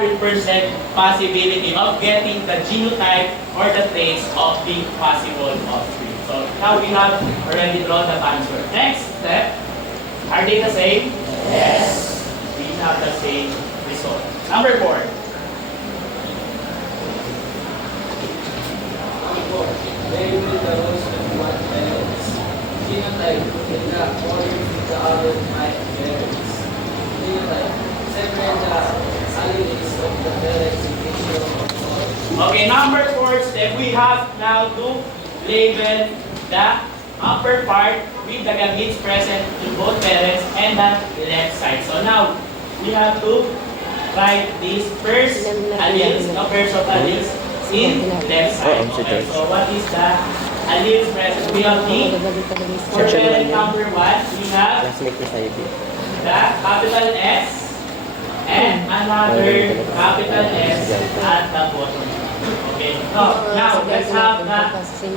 100% possibility of getting the genotype or the traits of the possible offspring. So now we have already drawn the answer. Next step, are they the same? Yes. We have the same result. Number 4. They will the most of what parents. Genotype in the order of the other 5 parents. Genotype. Separate the alleles of the parents in ratio of all. Okay, number 4 step, we have now to label the upper part with the gametes present in both parents and the left side. So now, we have to write these first alleles, the pairs of alleles in left side. Okay, so what is the alleles present? We have the, for parent number 1, we have the capital S and another capital S at the bottom. Okay, now let's have the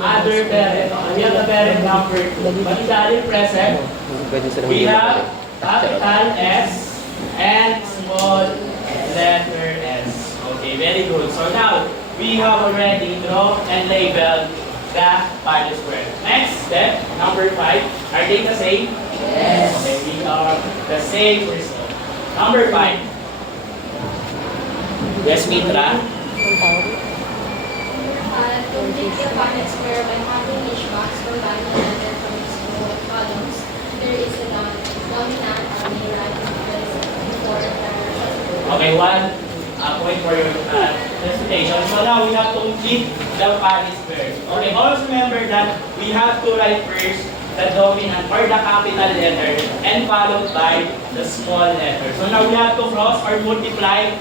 other parent. We have the parent number 2. What is the allele present? We have capital S and small letter S. Okay, very good. So now, we have already drawn and labeled the Punnett square. Next step, number 5. Are they the same? Yes. Okay, we are the same result. Number 5. Yes, Mitra. Complete the Punnett square by having each box combine a letter from its both columns. There is a dominant on the right before the Okay, one point for your presentation. So now we have to complete the Punnett square. Okay, always remember that we have to write first the dominant or the capital letter and followed by the small letter. So now we have to cross or multiply,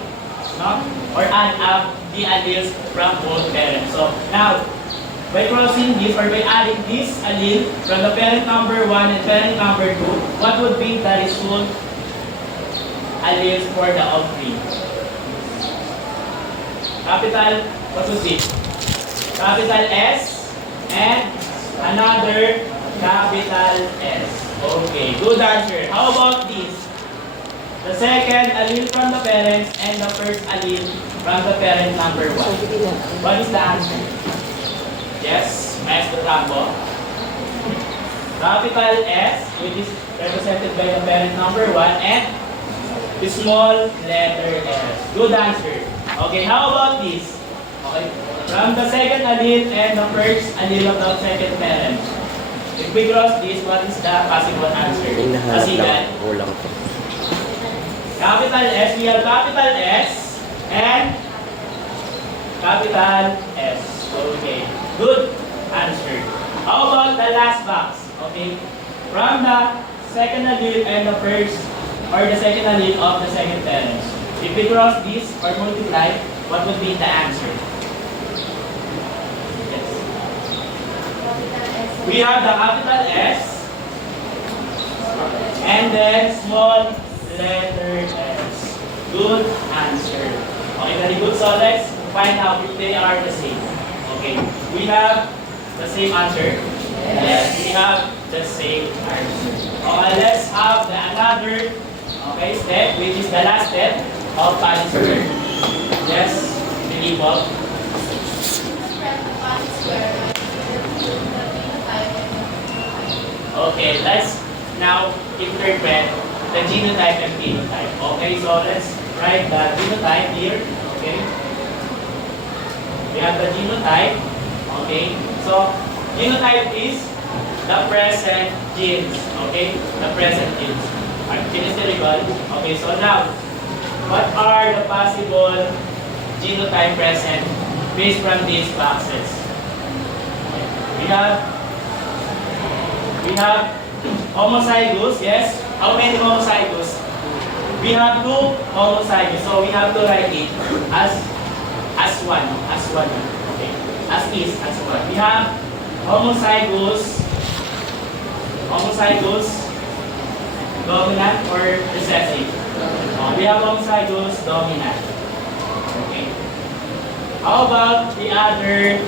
no? Or add up the alleles from both parents. So now, by crossing this or by adding this allele from the parent number 1 and parent number 2, what would be the result alleles for the offspring? Capital, what would be? Capital S and another capital S. Okay, good answer. How about this? The second allele from the parents and the first allele from the parent number 1. What is the answer? Yes, Maestro Rambo. Capital S, which is represented by the parent number 1, and the small letter S. Good answer. Okay, how about this? Okay, from the second allele and the first allele of the second parent. If we cross this, what is the possible answer? Kasigan. Capital S, we have capital S and capital S. Okay, good answer. How about the last box? Okay, from the second allele and the first or the second allele of the second parents. If we cross this or multiply, what would be the answer? Yes. We have the capital S and then small letter S. Good answer. Okay, very good. So let's find out if they are the same. Okay, we have the same answer. Yes, we have the same answer. Okay, let's have the another step, which is the last step of Punnett square. Yes, believe of. spread the Punnett square by the phenotype and the Okay, let's now interpret the genotype and phenotype. Okay, so let's write the genotype here. Okay. We have the genotype. Okay. So genotype is the present genes. Okay, the present genes. Can you still recall? Okay, so now, what are the possible genotype present based from these boxes? We have homozygous, yes. How many homozygous? We have 2 homozygous, so we have to write it as one. Okay, as one. We have homozygous dominant or recessive. We have homozygous dominant. Okay. How about the other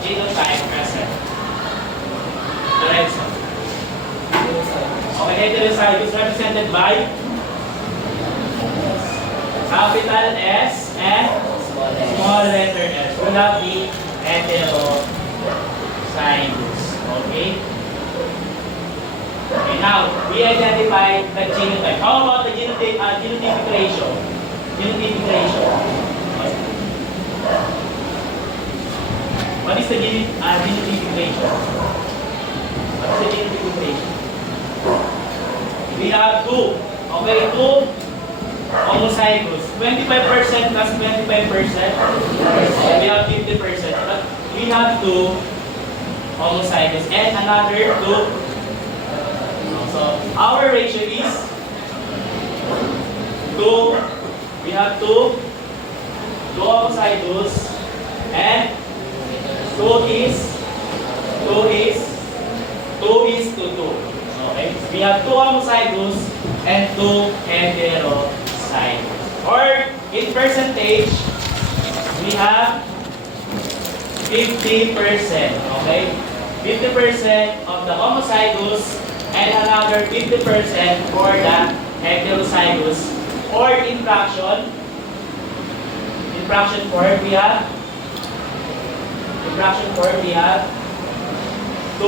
genotype present? The red cell. Okay, heterozygous represented by capital S and small letter s will have the heterozygous. Okay? Okay, now, we identify the genotype. How about the genotypic ratio? Genotypic ratio. What is the genotypic ratio? What is the genotypic ratio? We have 2. Okay, 2 homozygous. 25% plus 25%. We have 50%. But we have 2 homozygous and another 2. So our ratio is 2. We have 2 homozygous and 2 is to 2. Okay? We have 2 homozygous and 2 heterozygous. Or in percentage, we have 50%. Okay? 50% of the homozygous and another 50% for the heterozygous. Or in fraction form, we have 2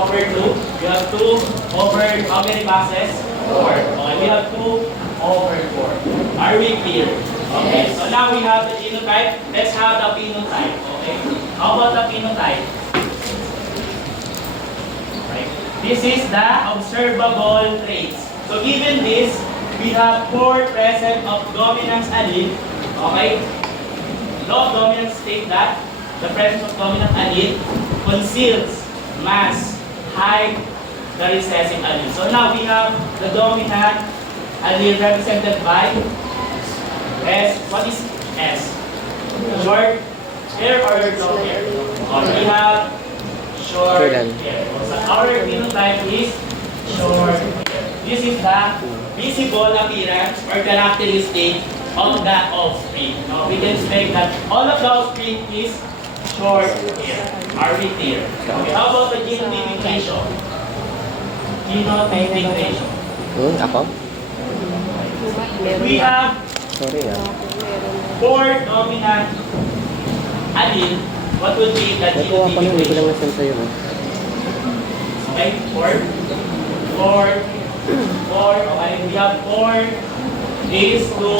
over 2. We have 2 over how many boxes? 4. Okay, we have 2 over 4. Are we clear? Okay, so now we have the genotype. Let's have the phenotype. Okay, how about the phenotype? Right. This is the observable traits. So given this, we have 4 present of dominance allele. Okay, law of dominance state that the presence of dominant allele conceals, masks, hide the recessive allele. So now we have the dominant allele represented by S. What is S? Short hair or long hair? Or we have short hair. So our phenotype is short hair. This is the visible appearance or characteristic of the offspring. Now we can say that all of the offspring is short hair. Are we clear? Okay, how about the genotypic ratio? Genotypic ratio. Ako? We have Sorry 4 dominant allele. What would be the Nakuha pa lang, hindi ko lang genotypic ratio? nasan sa'yo. Okay, 4. Okay, we have 4 is to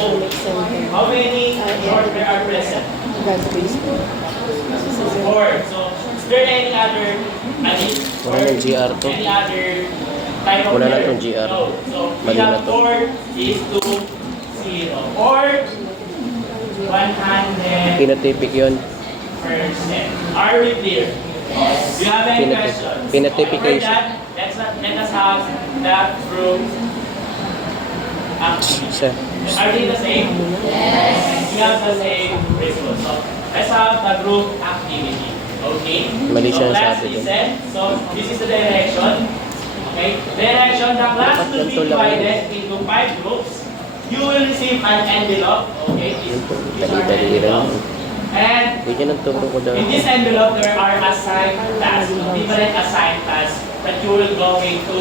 how many short hair are present? 4. So, is there any other allele? Wala ng GR to. Any other type of Wala na hair? tong GR. No. So, we Mali na have to. 4 is to 0 or 100%. Phenotypic yun. Are we clear? Do you have any questions? Phenotypication. For that, let us have that group activity. Sir. Are they the same? Yes. We have the same result. So, let's have the group activity. Okay? Mali siya So, class nasabi dun. listen. So, this is the direction. Okay? Direction, the class Dapat will be ganito lang. divided into 5 groups. You will receive an envelope. Okay? These are the Dali-dali lang. envelopes. And Bigyan ng turo ko daw. in this envelope, there are assigned tasks, different assigned tasks that you will going to,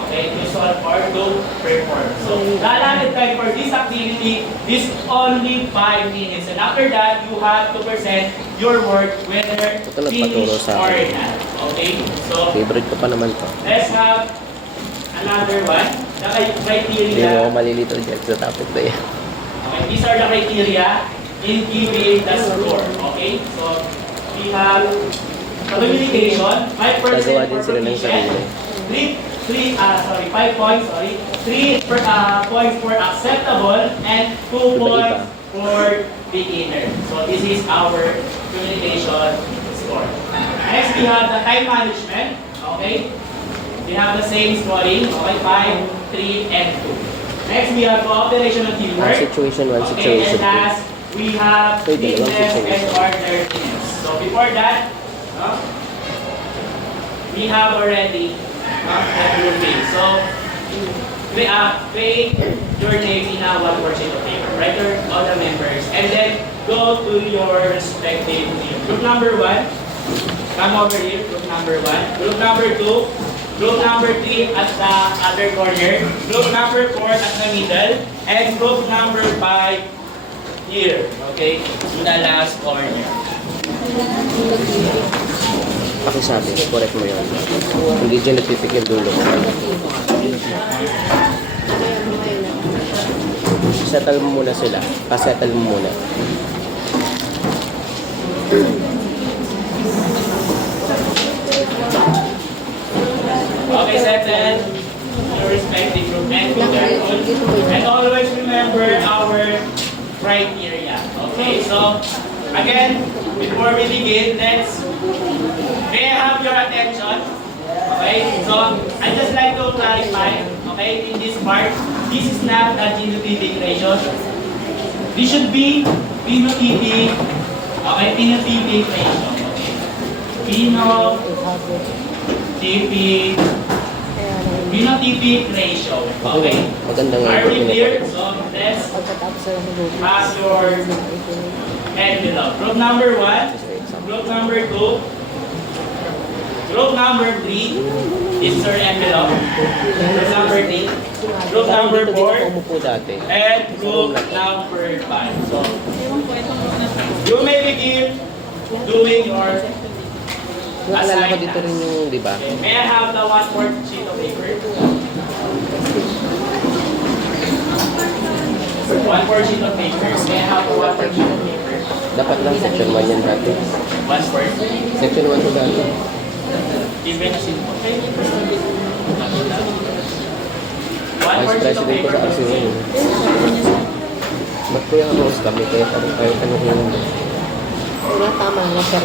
okay, to solve or to perform. So, lalakad tayo for this activity, this only 5 minutes. And after that, you have to present your work whether Ito nagpaturo finished sa or akin. not. Okay? So, Favorite ko pa naman to. let's have another one. The Hindi mo ako criteria. malilito dyan sa topic na yan. Okay, these are the criteria in giving the score. Okay? So, we have communication, 5% Gagawa din for sila ng proficient, sarili. 5 points, 3 points for acceptable, and 2 Iba-iba. points for beginner. So, this is our communication score. Next, we have the time management. Okay? We have the same scoring. Okay, 5, 3, and 2. Next, we have cooperation and teamwork. Situation 1, Okay, situation and 2. last, we have Wait, dalawang neatness and situation. orderliness. So before that, we have already a grouping. So create your name in a one word sheet of paper. Write all the members and then go to your respective team. Group number 1. Come over here, group number 1. Group number 2. Group number 3 at the other corner. Group number 4 at the middle. And group number 5 here. Okay? In the last corner. Pakisabi, correct mo yun. Hindi dyan nagpipik yung dulo. Settle mo muna sila. Pasettle mo muna. Okay, settle. Your respective group and be careful. And always remember our criteria. Okay, so again, before we begin, may I have your attention? Okay, so I just like to clarify, okay, in this part, this is not a genotypic ratio. This should be phenotypic, okay, phenotypic ratio. Okay. Phenotypic ratio. Okay. Maganda nga. Are we clear? So let's pass your envelope. Group number 1, group number 2, group number 3, this is your envelope. Group number 3, group number 4, Umupo dati. and group number 5. So you may begin doing your Naalala ko dito rin yung, di ba? Okay. May I have the 1/4 sheet of paper? 1/4 sheet of paper. May I have the 1/4 sheet of paper? Dapat lang section 1 yan dati. 1/4. Section 1 to dati. Even sheet of paper. Vice 1/4 sheet of President ko paper. sa RCU. Ba't ko yung host kami? Kaya tanong yung Wala, tama. Nasa